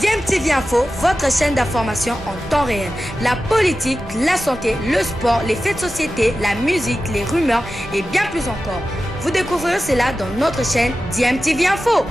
DMTV Info, votre chaîne d'information en temps réel. La politique, la santé, le sport, les faits de société, la musique, les rumeurs et bien plus encore. Vous découvrirez cela dans notre chaîne DMTV Info.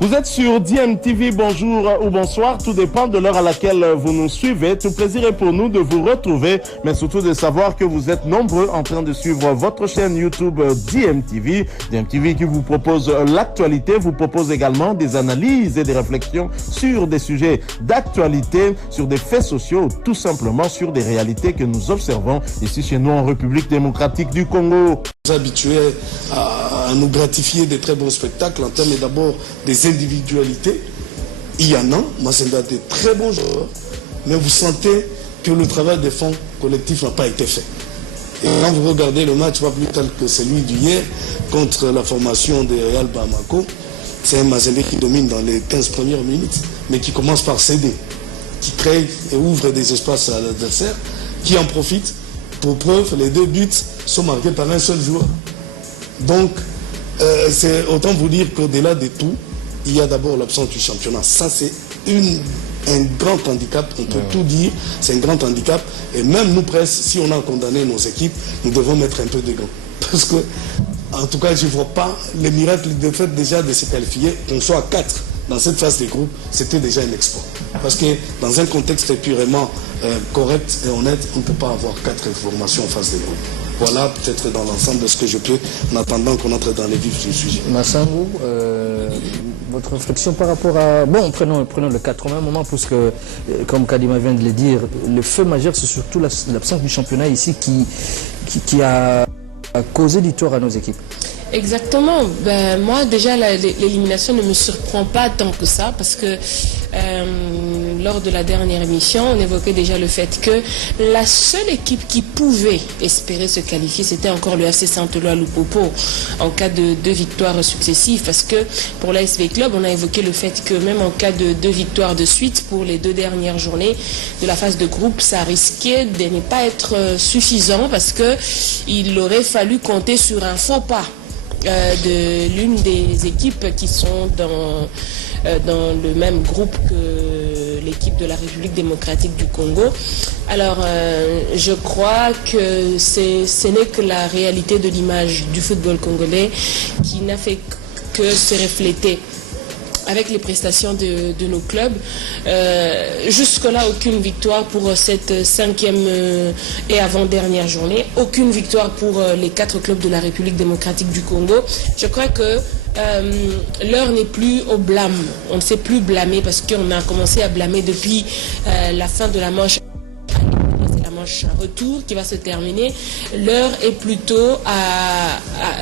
Vous êtes sur DMTV, bonjour ou bonsoir, tout dépend de l'heure à laquelle vous nous suivez. Tout plaisir est pour nous de vous retrouver, mais surtout de savoir que vous êtes nombreux en train de suivre votre chaîne YouTube DMTV. DMTV qui vous propose l'actualité, vous propose également des analyses et des réflexions sur des sujets d'actualité, sur des faits sociaux, tout simplement sur des réalités que nous observons ici chez nous en République démocratique du Congo. Nous habitués à nous gratifier des très bons spectacles en termes d'abord des individualités. Il y en a, Mazembe a des très bons joueurs, mais vous sentez que le travail des fonds collectifs n'a pas été fait. Et quand vous regardez le match, pas plus tel que celui d'hier contre la formation de Real Bamako, c'est un Mazembe qui domine dans les 15 premières minutes, mais qui commence par céder, qui crée et ouvre des espaces à l'adversaire, qui en profite. Pour preuve, les 2 buts sont marqués par un seul joueur. Donc, c'est autant vous dire qu'au-delà de tout, il y a d'abord l'absence du championnat. Ça, c'est un grand handicap, on peut tout dire, c'est un grand handicap. Et même nous, presque, si on a condamné nos équipes, nous devons mettre un peu de gants. Parce que, en tout cas, je ne vois pas les miracles de fait déjà de se qualifier, qu'on soit à 4 dans cette phase des groupes, c'était déjà un exploit. Parce que dans un contexte purement correct et honnête, on ne peut pas avoir 4 formations en phase des groupes. Voilà peut-être dans l'ensemble de ce que je peux, en attendant qu'on entre dans les vifs du sujet. Massangou, votre réflexion par rapport à... Bon, prenons le 80 moment, parce que, comme Kadima vient de le dire, le feu majeur, c'est surtout l'absence du championnat ici qui a causé du tort à nos équipes. Exactement. Ben, moi, déjà, l'élimination ne me surprend pas tant que ça, parce que lors de la dernière émission, on évoquait déjà le fait que la seule équipe qui pouvait espérer se qualifier, c'était encore le FC Saint-Éloi Lupopo, en cas de 2 victoires successives, parce que pour la SV Club, on a évoqué le fait que même en cas de 2 victoires de suite, pour les 2 dernières journées de la phase de groupe, ça risquait de ne pas être suffisant, parce que il aurait fallu compter sur un faux pas de l'une des équipes qui sont dans le même groupe que l'équipe de la République démocratique du Congo. Alors, je crois que ce n'est que la réalité de l'image du football congolais qui n'a fait que se refléter avec les prestations de nos clubs. Jusque-là, aucune victoire pour cette 5e et avant-dernière journée. Aucune victoire pour les 4 clubs de la République démocratique du Congo. Je crois que l'heure n'est plus au blâme. On ne sait plus blâmer, parce qu'on a commencé à blâmer depuis la fin de la manche. Un retour qui va se terminer. L'heure est plutôt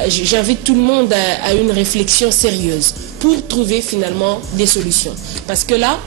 j'invite tout le monde à une réflexion sérieuse pour trouver finalement des solutions. Parce que là,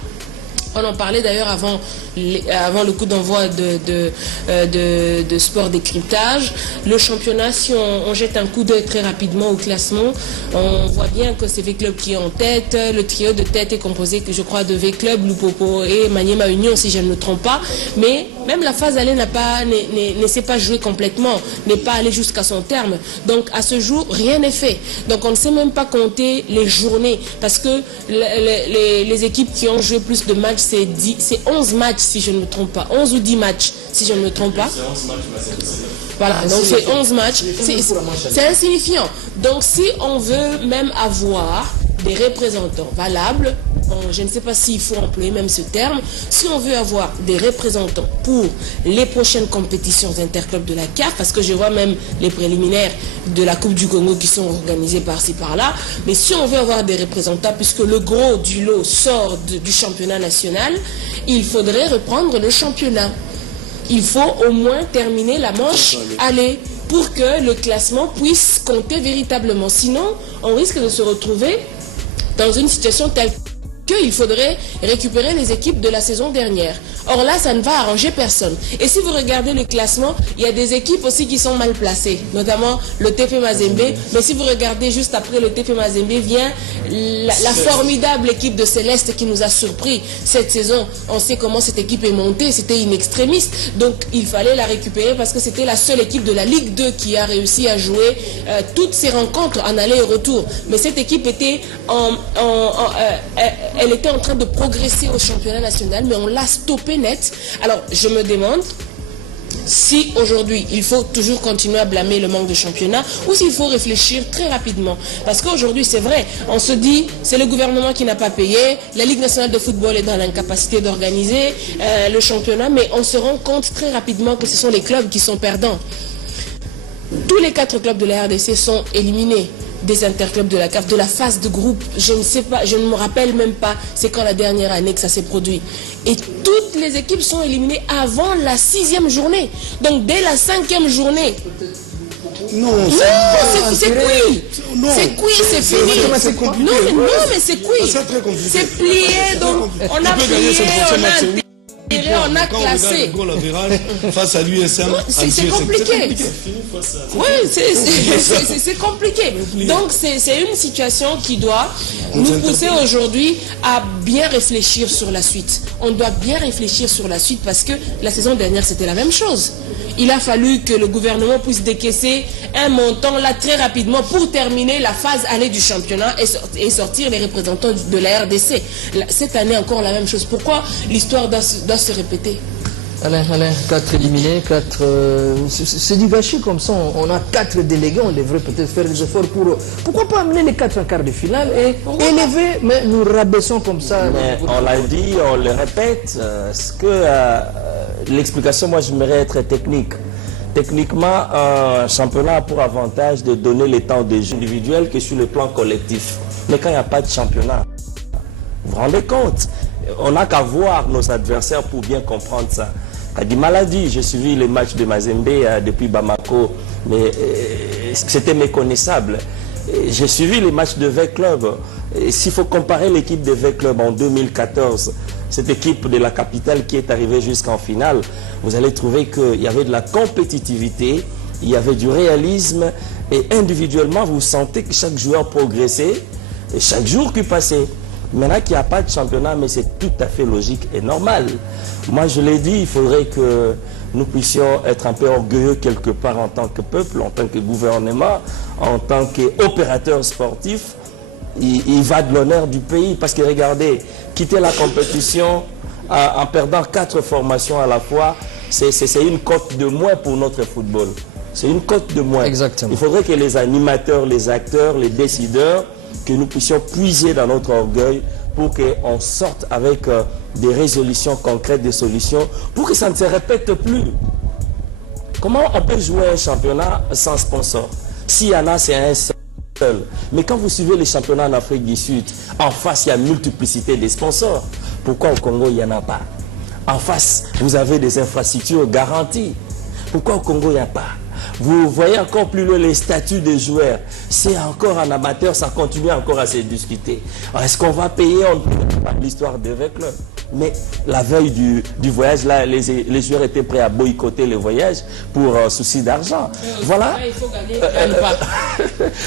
on en parlait d'ailleurs avant le coup d'envoi de sport décryptage. Le championnat, si on jette un coup d'œil très rapidement au classement, on voit bien que c'est V-Club qui est en tête. Le trio de tête est composé, je crois, de V-Club, Lupopo et Maniema Union, si je ne me trompe pas. Mais même la phase allée ne s'est pas jouée complètement, n'est pas allée jusqu'à son terme. Donc à ce jour, rien n'est fait. Donc on ne sait même pas compter les journées, parce que les équipes qui ont joué plus de matchs, c'est 11 matchs, si je ne me trompe pas. 11 ou 10 matchs, si je ne me trompe pas. Voilà, donc c'est 11 matchs. C'est insignifiant. Donc si on veut même avoir des représentants valables, je ne sais pas s'il faut employer même ce terme, si on veut avoir des représentants pour les prochaines compétitions interclubs de la CAF, parce que je vois même les préliminaires de la Coupe du Congo qui sont organisés par-ci par-là, mais si on veut avoir des représentants, puisque le gros du lot sort du championnat national, il faudrait reprendre le championnat. Il faut au moins terminer la manche aller pour que le classement puisse compter véritablement. Sinon, on risque de se retrouver dans une situation telle qu'il faudrait récupérer les équipes de la saison dernière. Or là, ça ne va arranger personne. Et si vous regardez le classement, il y a des équipes aussi qui sont mal placées, notamment le TP Mazembe. Mais si vous regardez juste après le TP Mazembe, vient la formidable équipe de Céleste qui nous a surpris cette saison. On sait comment cette équipe est montée, c'était une extrémiste. Donc il fallait la récupérer parce que c'était la seule équipe de la Ligue 2 qui a réussi à jouer toutes ses rencontres en aller et retour. Mais cette équipe était elle était en train de progresser au championnat national, mais on l'a stoppé net. Alors je me demande si aujourd'hui il faut toujours continuer à blâmer le manque de championnat ou s'il faut réfléchir très rapidement. Parce qu'aujourd'hui c'est vrai, on se dit c'est le gouvernement qui n'a pas payé, la Ligue nationale de football est dans l'incapacité d'organiser le championnat, mais on se rend compte très rapidement que ce sont les clubs qui sont perdants. Tous les 4 clubs de la RDC sont éliminés des interclubs de la CAF, de la phase de groupe. Je ne sais pas, je ne me rappelle même pas c'est quand la dernière année que ça s'est produit. Et toutes les équipes sont éliminées avant la 6e journée. Donc dès la 5e journée. Non, c'est cuit. C'est cuit, c'est fini. Non, mais c'est cuit. C'est plié, donc on a plié, on a classé. Face à l'USM. C'est compliqué. Oui, c'est compliqué. Donc c'est une situation qui doit nous pousser aujourd'hui à bien réfléchir sur la suite. On doit bien réfléchir sur la suite parce que la saison dernière c'était la même chose. Il a fallu que le gouvernement puisse décaisser un montant là très rapidement pour terminer la phase allée du championnat et sortir les représentants de la RDC. Cette année encore la même chose. Pourquoi l'histoire doit se répéter? Alain, 4 éliminés, 4... c'est du gâchis comme ça. On a 4 délégués, on devrait peut-être faire des efforts pour... Pourquoi pas amener les 4 en quart de finale et élever, mais nous rabaissons comme ça. Mais on l'a dit, on le répète, l'explication, moi, je m'aimerais être technique. Techniquement, un championnat a pour avantage de donner les temps de jeu individuel que sur le plan collectif. Mais quand il n'y a pas de championnat, vous vous rendez compte? On n'a qu'à voir nos adversaires pour bien comprendre ça. Kadima l'a dit, j'ai suivi les matchs de Mazembe depuis Bamako, mais c'était méconnaissable. J'ai suivi les matchs de V-Club. S'il faut comparer l'équipe de V-Club en 2014, cette équipe de la capitale qui est arrivée jusqu'en finale, vous allez trouver qu'il y avait de la compétitivité, il y avait du réalisme, et individuellement, vous sentez que chaque joueur progressait, et chaque jour qui passait. Maintenant qu'il n'y a pas de championnat, mais c'est tout à fait logique et normal. Moi, je l'ai dit, il faudrait que nous puissions être un peu orgueilleux quelque part en tant que peuple, en tant que gouvernement, en tant qu'opérateur sportif. Il va de l'honneur du pays parce que regardez, quitter la compétition en perdant 4 formations à la fois, c'est une cote de moins pour notre football. C'est une cote de moins. Exactement. Il faudrait que les animateurs, les acteurs, les décideurs, que nous puissions puiser dans notre orgueil pour qu'on sorte avec des résolutions concrètes, des solutions, pour que ça ne se répète plus. Comment on peut jouer un championnat sans sponsor? S'il y en a, c'est un seul. Mais quand vous suivez les championnats en Afrique du Sud, en face, il y a une multiplicité des sponsors. Pourquoi au Congo, il n'y en a pas? En face, vous avez des infrastructures garanties. Pourquoi au Congo, il n'y a pas? Vous voyez encore plus loin les statuts des joueurs. C'est encore un amateur, ça continue encore à se discuter. Est-ce qu'on va payer? On ne connaît pas l'histoire de V-Club. Mais la veille du voyage, là, les joueurs étaient prêts à boycotter le voyage pour souci d'argent. Voilà. Il faut gagner,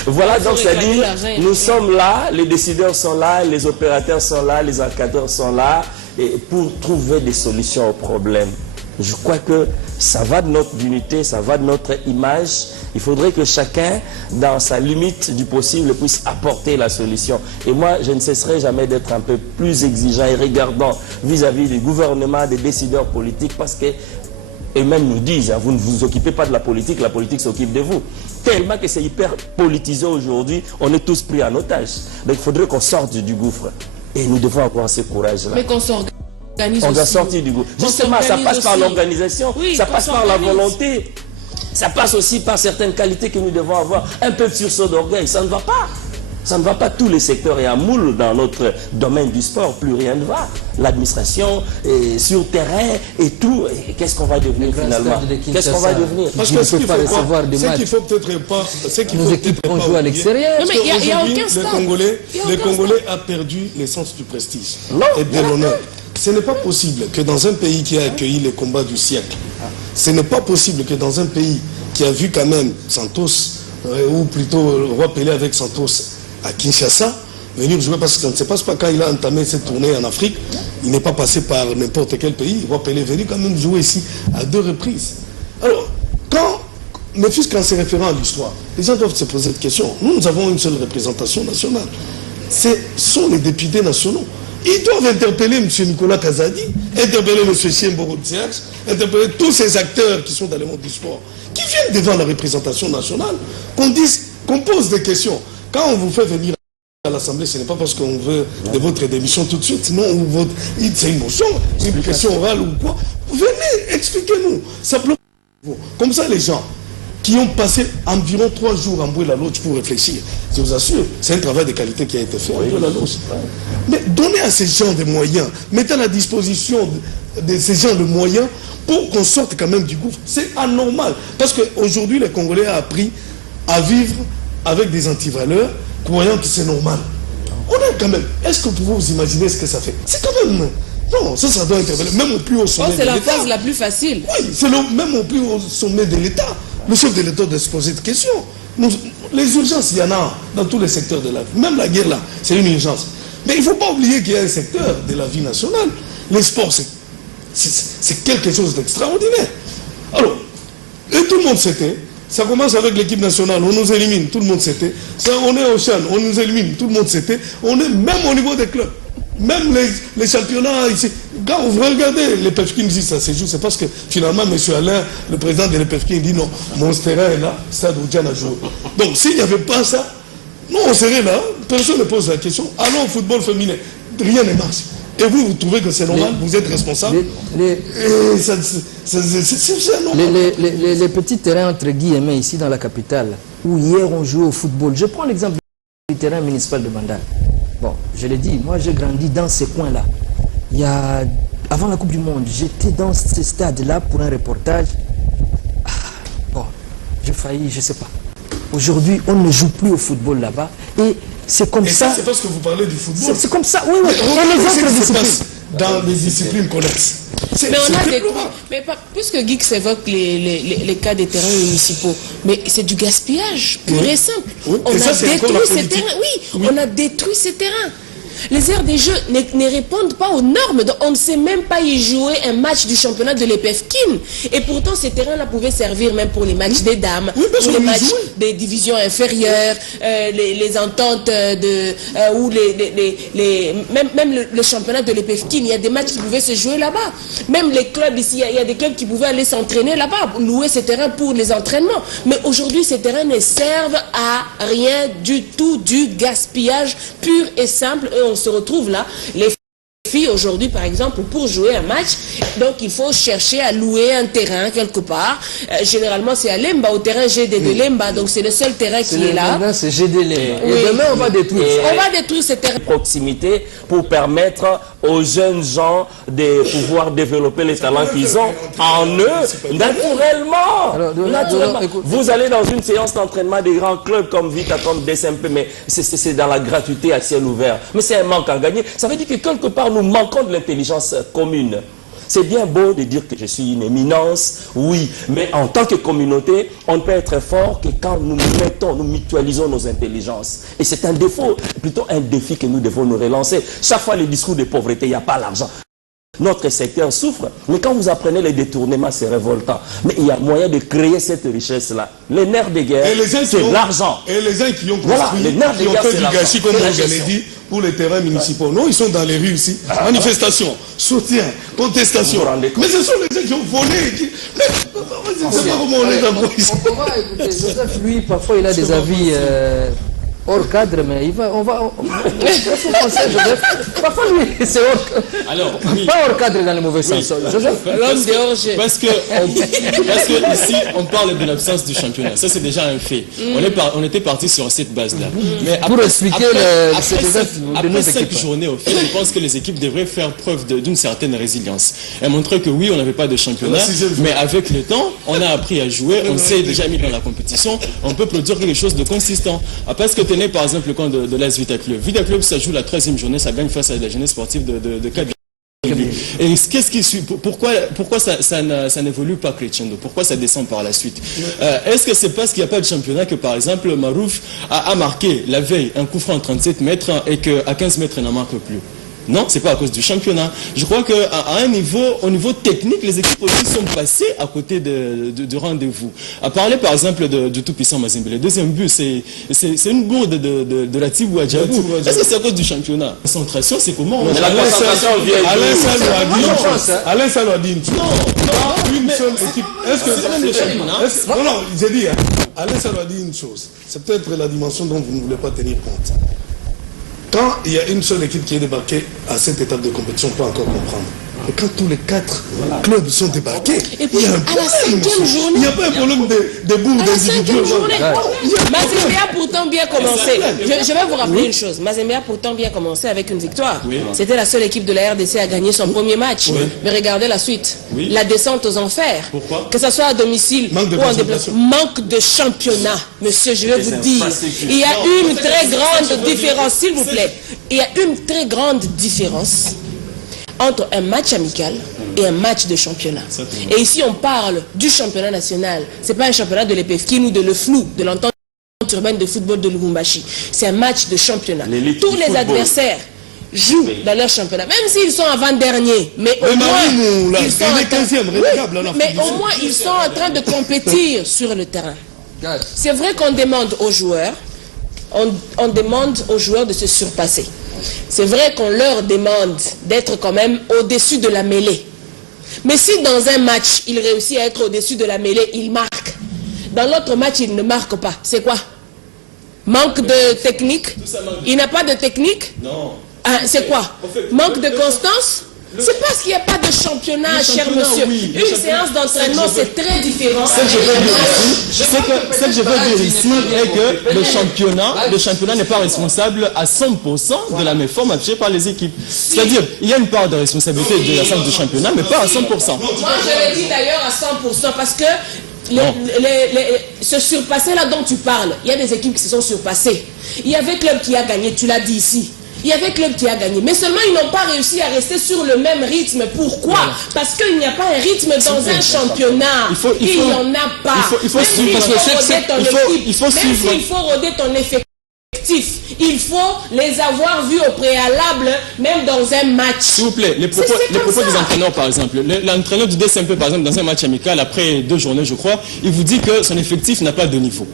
voilà, donc ça dit, nous sommes là, les décideurs sont là, les opérateurs sont là, les encadreurs sont là, et pour trouver des solutions aux problèmes. Je crois que ça va de notre unité, ça va de notre image. Il faudrait que chacun, dans sa limite du possible, puisse apporter la solution. Et moi, je ne cesserai jamais d'être un peu plus exigeant et regardant vis-à-vis du gouvernement, des décideurs politiques, parce que eux-mêmes nous disent, vous ne vous occupez pas de la politique s'occupe de vous. Tellement que c'est hyper politisé aujourd'hui, on est tous pris en otage. Donc il faudrait qu'on sorte du gouffre. Et nous devons avoir ce courage-là. Mais qu'on s'organise. On doit sortir du gouffre. Justement, ça passe par l'organisation, oui, ça passe par la volonté, ça passe aussi par certaines qualités que nous devons avoir. Un peu de sursaut d'orgueil, ça ne va pas. Ça ne va pas. Tous les secteurs et un moule dans notre domaine du sport, plus rien ne va. L'administration, sur terrain et tout. Qu'est-ce qu'on va devenir finalement? Qu'est-ce qu'on va devenir? Parce que ce qu'il faut peut-être pas, nos équipes vont jouer à l'extérieur. Mais il n'y a aucun stade. Les Congolais ont perdu l'essence du prestige et de l'honneur. ce n'est pas possible que dans un pays qui a accueilli les combats du siècle, ce n'est pas possible que dans un pays qui a vu quand même Santos, ou plutôt Roi Pelé avec Santos à Kinshasa, venir jouer, parce que ça ne se passe pas quand il a entamé cette tournée en Afrique, il n'est pas passé par n'importe quel pays. Roi Pelé est venu quand même jouer ici à 2 reprises. Alors, ne fût-ce qu'en se référant à l'histoire, les gens doivent se poser cette question. Nous avons une seule représentation nationale. Ce sont les députés nationaux. Ils doivent interpeller M. Nicolas Kazadi, interpeller M. Chiemboro Tsiax, interpeller tous ces acteurs qui sont dans le monde du sport, qui viennent devant la représentation nationale, qu'on pose des questions. Quand on vous fait venir à l'Assemblée, ce n'est pas parce qu'on veut de votre démission tout de suite, sinon c'est une motion, c'est une question orale ou quoi. Venez, expliquez-nous. Simplement, comme ça, les gens qui ont passé environ 3 jours en Boué-la-Lodge pour réfléchir, je vous assure, c'est un travail de qualité qui a été fait en Boué-la-Lodge. Mais donnez à ces gens des moyens, mettez à la disposition de ces gens des moyens pour qu'on sorte quand même du gouffre. C'est anormal. Parce qu'aujourd'hui, les Congolais ont appris à vivre avec des antivaleurs, croyant que c'est normal. On est quand même. Est-ce que vous pouvez vous imaginer ce que ça fait? C'est quand même. Non, ça doit intervenir. Même au plus haut sommet de l'État. C'est la phase la plus facile. Oui, c'est même au plus haut sommet de l'État. Le chef de l'État doit se poser de questions. Les urgences, il y en a dans tous les secteurs de la vie. Même la guerre là, c'est une urgence. Mais il ne faut pas oublier qu'il y a un secteur de la vie nationale. Les sports, c'est quelque chose d'extraordinaire. Alors, et tout le monde s'était. Ça commence avec l'équipe nationale, on nous élimine, tout le monde s'était. On est au Chan, on nous élimine, tout le monde s'était. On est même au niveau des clubs. Même les championnats ici. Quand vous regardez les PEFKIN ici, ça se joue, c'est parce que finalement, M. Alain, le président de l'EPFKIN, dit non, mon terrain est là, Stade Oudjana joue. Donc s'il n'y avait pas ça, nous on serait là, personne ne pose la question, allons au football féminin, rien ne marche. Et vous trouvez que c'est normal, vous êtes responsable. C'est normal. Les petits terrains entre guillemets ici dans la capitale, où hier on jouait au football, je prends l'exemple du terrain municipal de Bandal. Bon, je l'ai dit, moi j'ai grandi dans ces coins-là. Avant la Coupe du Monde, j'étais dans ce stade-là pour un reportage. Bon, j'ai failli, je ne sais pas. Aujourd'hui, on ne joue plus au football là-bas. Et c'est comme ça. C'est parce que vous parlez du football. C'est comme ça, oui. Et les autres disciplines. Dans les disciplines connexes. Mais on a des trucs. Mais puisque Geeks évoque les cas des terrains municipaux, mais c'est du gaspillage pur et simple. Oui. On et ça, a détruit ces terrains. Oui, on a détruit ces terrains. Les aires des jeux ne répondent pas aux normes. Donc on ne sait même pas y jouer un match du championnat de l'EPFKIN. Et pourtant, ces terrains-là pouvaient servir même pour les matchs des dames, pour les matchs des divisions inférieures, les ententes ou même le championnat de l'EPFKIN. Il y a des matchs qui pouvaient se jouer là-bas. Même les clubs ici, il y a des clubs qui pouvaient aller s'entraîner là-bas, louer ces terrains pour les entraînements. Mais aujourd'hui, ces terrains ne servent à rien du tout, du gaspillage pur et simple. Et on se retrouve là, les filles aujourd'hui par exemple, pour jouer un match, donc il faut chercher à louer un terrain quelque part. Généralement c'est à Lemba, au terrain GD de Lemba, donc c'est le seul terrain qui est là. Maintenant c'est GD Lemba. Et demain on va détruire. On va détruire ce terrain. Proximité pour permettre aux jeunes gens de pouvoir développer les talents qu'ils ont en eux naturellement. Alors, vous allez dans une séance d'entraînement des grands clubs comme Vita, comme DSMP, mais c'est dans la gratuité à ciel ouvert. Mais c'est un manque à gagner. Ça veut dire que quelque part nous manquons de l'intelligence commune. C'est bien beau de dire que je suis une éminence, oui, mais en tant que communauté, on ne peut être fort que quand nous mutualisons nos intelligences. Et c'est un défaut, plutôt un défi que nous devons nous relancer. Chaque fois, les discours de pauvreté, il n'y a pas l'argent. Notre secteur souffre, mais quand vous apprenez les détournements, c'est révoltant. Mais il y a moyen de créer cette richesse-là. Les nerfs de guerre, c'est l'argent. Et les gens qui ont construit, qui ont fait du gâchis, comme vous l'avez dit, pour les terrains municipaux. Non, ils sont dans les rues ici. Manifestation, soutien, contestation. Mais ce sont les gens qui ont volé. Je ne sais pas comment on les a pris. On va écouter. Joseph, lui, parfois, il a des avis hors cadre, mais on va... Parfois, lui, c'est pas hors cadre dans le mauvais sens. L'homme de hors-jeu. Parce que ici, on parle de l'absence du championnat. Ça, c'est déjà un fait. On était parti sur cette base-là. Mais pour expliquer après 5 journées, au fait, je pense que les équipes devraient faire preuve d'une certaine résilience. Et montrer que oui, on n'avait pas de championnat, mais avec le temps, on a appris à jouer, on s'est déjà mis dans la compétition, on peut produire quelque chose de consistant. Parce que tenez par exemple le camp de l'AS Vita Club. Vita Club, ça joue la 13e journée, ça gagne face à la jeunesse sportive de Kabylie. Et pourquoi ça n'évolue pas, Crescendo? Pourquoi ça descend par la suite? Est-ce que c'est parce qu'il n'y a pas de championnat que, par exemple, Marouf a marqué la veille un coup franc en 37 mètres et qu'à 15 mètres, il n'en marque plus? Non, c'est pas à cause du championnat. Je crois qu'à un niveau, au niveau technique, les équipes aussi sont passées à côté du rendez-vous. À parler par exemple du tout-puissant Mazembe, le deuxième but, c'est une bourde de la Tibou Adjabou. Est-ce que c'est à cause du championnat? La concentration, c'est comment? Alain Salou a dit une chose. Une seule équipe. Est-ce que non, j'ai dit, Alain Salou a dit une chose. C'est peut-être la dimension dont vous ne voulez pas tenir compte. Quand il y a une seule équipe qui est débarquée à cette étape de compétition, on peut encore comprendre. Mais quand tous les 4 clubs sont débarqués, il y a un problème. Il n'y a pas un problème de bourre d'individus. Mazembe a pourtant bien commencé. Je vais vous rappeler une chose. Mazembe a pourtant bien commencé avec une victoire. C'était la seule équipe de la RDC à gagner son premier match. Mais regardez la suite. La descente aux enfers. Pourquoi? Que ce soit à domicile ou en déplacement. Manque de championnat, monsieur, je vais vous dire. Il y a une très grande différence, s'il vous plaît. Il y a une très grande différence entre un match amical et un match de championnat. Et ici, on parle du championnat national. Ce n'est pas un championnat de l'EPFKIN ou de le flou, de l'entente urbaine de football de Lubumbashi. C'est un match de championnat. Tous les adversaires jouent dans leur championnat, même s'ils sont avant-dernier. Mais au moins, ils sont en train de compétir sur le terrain. C'est vrai qu'on demande aux joueurs, on demande aux joueurs de se surpasser. C'est vrai qu'on leur demande d'être quand même au-dessus de la mêlée. Mais si dans un match, il réussit à être au-dessus de la mêlée, il marque. Dans l'autre match, il ne marque pas. C'est quoi? Manque de technique? Il n'a pas de technique? Non. C'est quoi? Manque de constance? C'est parce qu'il n'y a pas de championnat, cher monsieur. Une séance d'entraînement, c'est très différent. Ce que je veux dire ici est que le championnat n'est pas responsable à 100% de la méforme affichée par les équipes. C'est-à-dire, il y a une part de responsabilité de la séance du championnat, mais pas à 100%. Moi, je l'ai dit d'ailleurs à 100%, parce que ce surpassé-là dont tu parles, il y a des équipes qui se sont surpassées. Il y avait club qui a gagné, tu l'as dit ici. Il y avait club qui a gagné. Mais seulement, ils n'ont pas réussi à rester sur le même rythme. Pourquoi? Parce qu'il n'y a pas un rythme dans un championnat. Il n'y en a pas. Il faut suivre ton effectif. Il faut les avoir vus au préalable, même dans un match. S'il vous plaît, les propos des entraîneurs, par exemple. L'entraîneur du DCMP, par exemple, dans un match amical, après 2 journées, je crois, il vous dit que son effectif n'a pas de niveau.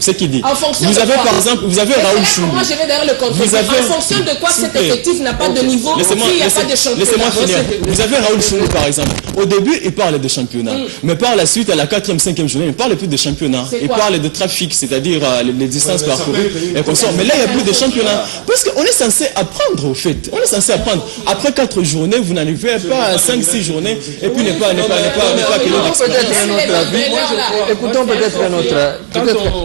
C'est ce qu'il dit. Vous avez par exemple, vous avez Raoul Choumou. Moi, je vais derrière le contrôle. En fonction de quoi cet effectif n'a pas de niveau, s'il n'y a pas de championnat. Laissez-moi finir. Vous avez Raoul Choumou, par exemple. Au début, il parle de championnat. Mais par la suite, à la 4e, 5e journée, il ne parle plus de championnat. Il parle de trafic, c'est-à-dire les distances parcourues et consorts. Mais là, il n'y a plus de championnat. Parce qu'on est censé apprendre, au fait. On est censé apprendre. Après 4 journées, vous n'arrivez pas à 5-6 journées et puis ne pas Écoutons peut-être un autre.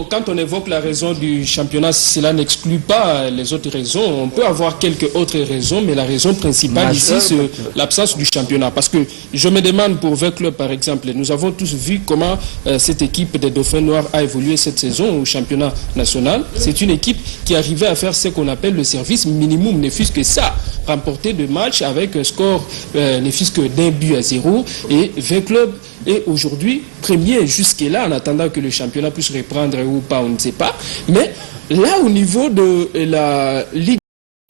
Quand on évoque la raison du championnat, cela n'exclut pas les autres raisons. On peut avoir quelques autres raisons, mais la raison principale ici, c'est l'absence du championnat. Parce que je me demande pour 20 clubs, par exemple, nous avons tous vu comment cette équipe des Dauphins Noirs a évolué cette saison au championnat national. C'est une équipe qui arrivait à faire ce qu'on appelle le service minimum, ne fût-ce que ça. Remporter 2 matchs avec un score ne fût-ce que d'1-0 et 20 clubs. Et aujourd'hui, premier jusque-là, en attendant que le championnat puisse reprendre ou pas, on ne sait pas. Mais là, au niveau de la Ligue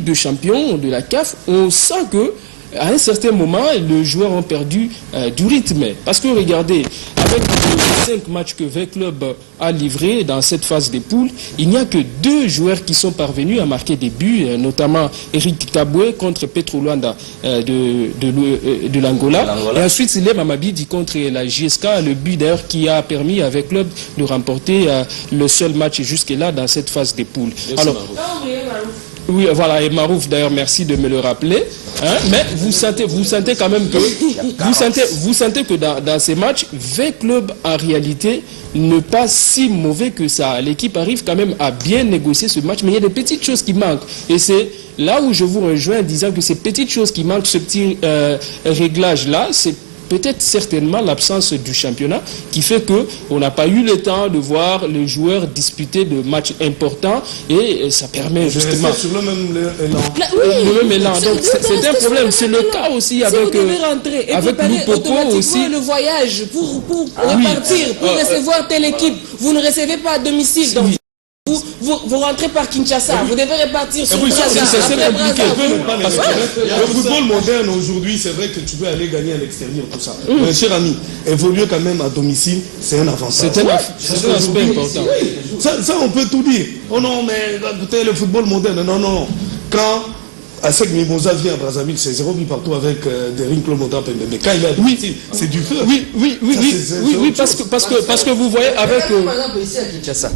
de champions de la CAF, on sent que à un certain moment, les joueurs ont perdu du rythme. Parce que regardez, avec les 5 matchs que 20 clubs a livrés dans cette phase des poules, il n'y a que 2 joueurs qui sont parvenus à marquer des buts, notamment Eric Kaboué contre Petro Luanda de l'Angola. Et ensuite, Silem Amabidi contre la JSK, le but d'ailleurs qui a permis avec club de remporter le seul match jusque-là dans cette phase des poules. Alors, oui, voilà, et Marouf d'ailleurs, merci de me le rappeler. Hein, mais vous sentez quand même que vous sentez que dans ces matchs, 20 clubs en réalité ne pas si mauvais que ça. L'équipe arrive quand même à bien négocier ce match, mais il y a des petites choses qui manquent. Et c'est là où je vous rejoins en disant que ces petites choses qui manquent, ce petit réglage-là, c'est peut-être certainement l'absence du championnat qui fait qu'on n'a pas eu le temps de voir les joueurs disputer de matchs importants et ça permet justement... Sur le même élan. Le même élan. Donc c'est un problème. C'est le cas aussi avec vous devez rentrer et avec automatiquement aussi. le voyage pour repartir, pour recevoir telle équipe. Vous ne recevez pas à domicile. Donc vous rentrez par Kinshasa, vous devez repartir sur Kinshasa. Le football moderne aujourd'hui, c'est vrai que tu peux aller gagner à l'extérieur, tout ça. Mais cher ami, évoluer quand même à domicile, c'est un avantage. C'est un aspect important. Ça, on peut tout dire. Oh non, mais écoutez, le football moderne, non. Quand Asec Mimosa vient à Brazzaville, c'est 0 but partout avec Derrick Clomonta Pembe. Mais quand il est à domicile, c'est du feu. Oui, parce que vous voyez avec... Par exemple, ici à Kinshasa,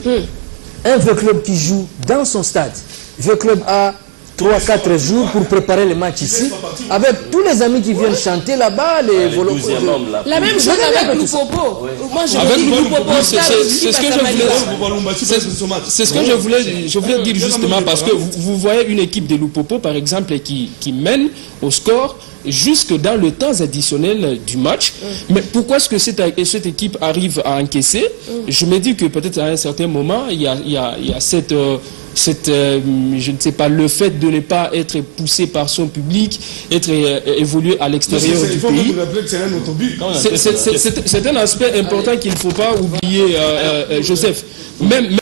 un vieux club qui joue dans son stade, vieux club a 3-4 jours pour préparer les matchs ici, avec tous les amis qui viennent chanter là-bas, les volontaires. La même chose avec Lupopo. Moi, je me dis Lupopo, c'est ce que je voulais dire justement, parce que vous voyez une équipe de Lupopo, par exemple, qui mène au score jusque dans le temps additionnel du match. Mais pourquoi est-ce que cette équipe arrive à encaisser? Je me dis que peut-être à un certain moment, il y a cette je ne sais pas, le fait de ne pas être poussé par son public, être évolué à l'extérieur du pays. C'est un aspect important qu'il ne faut pas oublier, Joseph. Même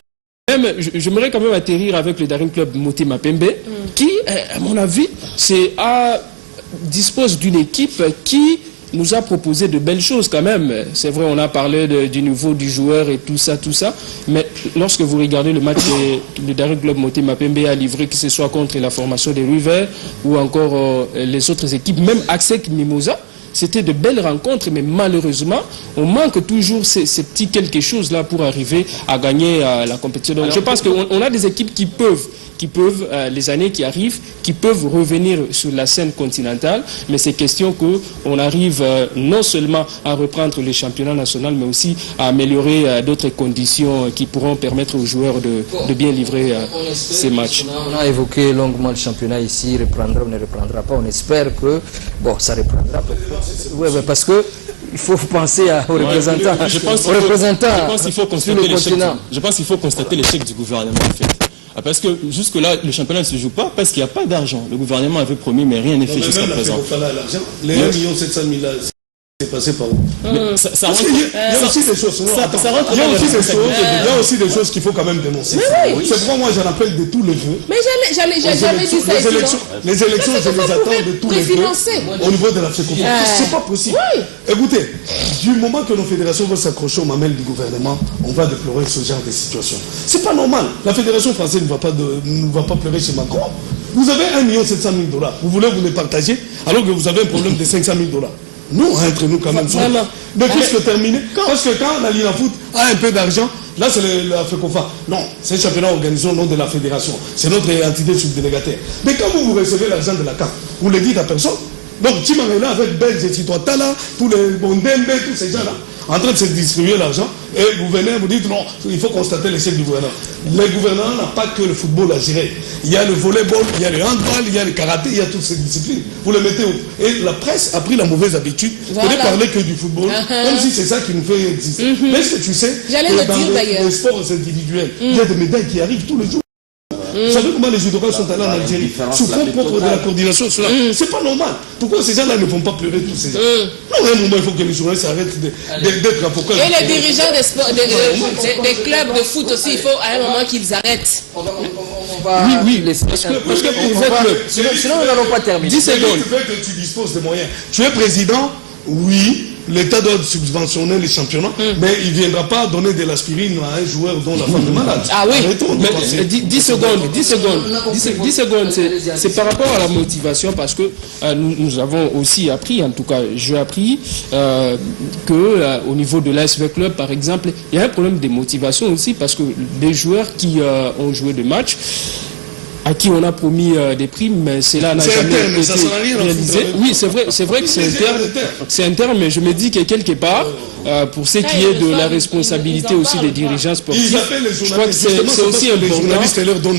j'aimerais quand même atterrir avec le Daring Club Motema Pembe, qui, à mon avis, dispose d'une équipe qui nous a proposé de belles choses quand même. C'est vrai, on a parlé du niveau du joueur et tout ça, mais lorsque vous regardez le match que le Daring Club Motema Pembe a livré, que ce soit contre la formation des River ou encore les autres équipes, même Asec Mimosa, c'était de belles rencontres, mais malheureusement, on manque toujours ces petits quelque chose là pour arriver à gagner la compétition. Donc, je pense qu'on a des équipes qui peuvent, les années qui arrivent, qui peuvent revenir sur la scène continentale, mais c'est question qu'on arrive non seulement à reprendre le championnat national, mais aussi à améliorer d'autres conditions qui pourront permettre aux joueurs de bien livrer ces matchs. On a évoqué longuement le championnat ici, reprendra ou ne reprendra pas. On espère que, bon, ça reprendra. Oui, parce que il faut penser aux représentants. Je pense qu'il faut constater l'échec du gouvernement, en fait. Parce que jusque-là, le championnat ne se joue pas parce qu'il n'y a pas d'argent. Le gouvernement avait promis, mais rien n'est fait jusqu'à présent. Les 1 700 000 là, c'est passé par où? Il y a aussi des choses. Il y a aussi des choses qu'il faut quand même dénoncer. C'est pourquoi moi j'en appelle de tous les vœux. Mais j'avais dit ça. Les élections, je les attends de tous les vœux au niveau de la FECOFA. C'est pas possible. Écoutez, du moment que nos fédérations vont s'accrocher aux mamelles du gouvernement, on va déplorer ce genre de situation. C'est pas normal. La fédération française ne va pas pleurer chez Macron. Vous avez 1 700 000 $. Vous voulez vous les partager alors que vous avez un problème de 500 000 $. Nous, entre nous quand même. Mais puisque terminé, parce que quand la Ligue Foot a un peu d'argent, là c'est la FECOFA. Non, c'est un championnat organisé au nom de la fédération. C'est notre entité subdélégataire. Mais quand vous recevez l'argent de la CAF, vous ne le dites à personne. Donc Timon est là avec Belge et Citoyen Tala, tous les Bondembe, tous ces gens-là, en train de se distribuer l'argent, et vous venez vous dites non, il faut constater l'échec du gouvernement. Le gouvernement n'a pas que le football à gérer. Il y a le volleyball, il y a le handball, il y a le karaté, il y a toutes ces disciplines. Vous les mettez où? Et la presse a pris la mauvaise habitude de ne parler que du football, comme si c'est ça qui nous fait exister. Mais est-ce que tu sais que dans les sports individuels, il y a des médailles qui arrivent tous les jours? Vous savez comment les judokas sont allés en Algérie sous fond propre de la coordination sur c'est pas normal. Pourquoi ces gens-là ne vont pas pleurer tous ces gens? Non, à un moment, il faut que les journalistes arrêtent d'être avocats. Et les dirigeants des clubs de foot aussi, il faut à un moment qu'ils arrêtent. Oui, parce que pour sinon nous n'allons pas terminer. 10 secondes. Tu disposes de moyens. Tu es président, oui. L'État doit subventionner les championnats, mais il ne viendra pas donner de l'aspirine à un joueur dont la femme est malade. Ah oui, mais 10 secondes, c'est par rapport à la motivation, parce que nous avons aussi appris, en tout cas j'ai appris, qu'au niveau de l'ASV Club, par exemple, il y a un problème de motivation aussi, parce que des joueurs qui ont joué des matchs, à qui on a promis des primes, mais cela n'a jamais été réalisé. Oui, c'est vrai que c'est interne, mais je me dis que quelque part, pour ce qui est de la responsabilité aussi des dirigeants sportifs, je crois que c'est aussi important,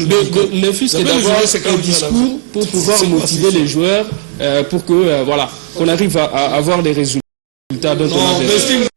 ne fût-ce que d'avoir un discours pour pouvoir motiver les joueurs, pour que, voilà, qu'on arrive à avoir des résultats. résultats dont on avait besoin.